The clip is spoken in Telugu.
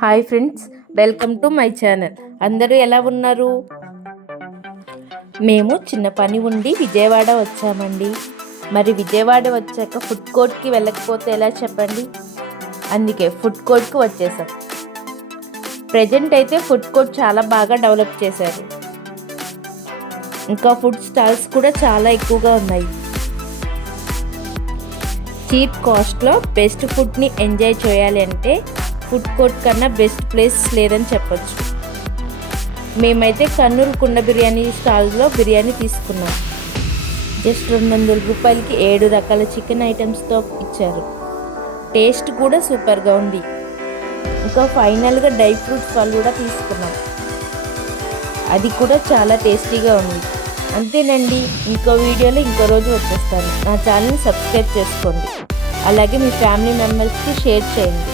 Hi friends, welcome to my channel. అందరూ ఎలా ఉన్నారు? మేము చిన్న పని ఉండి విజయవాడ వచ్చామండి. మరి విజయవాడ వచ్చాక ఫుడ్ కోర్ట్కి వెళ్ళకపోతే ఎలా చెప్పండి? అందుకే ఫుడ్ కోర్ట్కి వచ్చేసాం. ప్రజెంట్ అయితే ఫుడ్ కోర్ట్ చాలా బాగా డెవలప్ చేశారు. ఇంకా ఫుడ్ స్టాల్స్ కూడా చాలా ఎక్కువగా ఉన్నాయి. చీప్ కాస్ట్లో బెస్ట్ ఫుడ్ని ఎంజాయ్ చేయాలి అంటే ఫుడ్ కోర్ట్ కన్నా బెస్ట్ ప్లేస్ లేదని చెప్పొచ్చు. మేమైతే కర్నూలు కుండ బిర్యానీ స్టాల్లో బిర్యానీ తీసుకున్నాం. జస్ట్ 200 రూపాయలకి 7 రకాల చికెన్ ఐటమ్స్తో ఇచ్చారు. టేస్ట్ కూడా సూపర్గా ఉంది. ఇంకా ఫైనల్గా డ్రై ఫ్రూట్స్ వాళ్ళు కూడా తీసుకున్నాం. అది కూడా చాలా టేస్టీగా ఉంది. అంతేనండి, ఇంకో వీడియోలో ఇంకో రోజు వచ్చేస్తాను. నా ఛానల్ని సబ్స్క్రైబ్ చేసుకోండి. అలాగే మీ ఫ్యామిలీ మెంబర్స్కి షేర్ చేయండి.